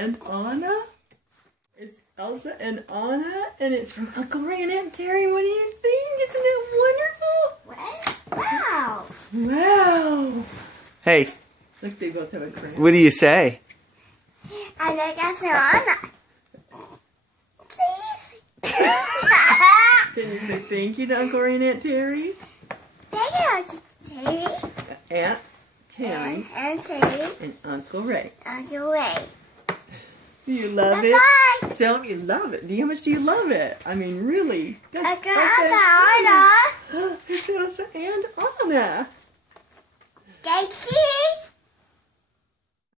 and Anna. It's Elsa and Anna, and it's from Uncle Ray and Aunt Terry. What do you think? Isn't it wonderful? Wow. Wow. Hey. Look, they both have a crayon. What do you say? I like Anna. Please. Can you say thank you to Uncle Ray and Aunt Terry? Thank you, Uncle Terry. Aunt Terry. And Terry. And Uncle Ray. Uncle Ray. Do you love it? Bye. Tell them you love it. How much do you love it? I mean, really. Uncle Anna. It's Elsa and Anna. Thank you.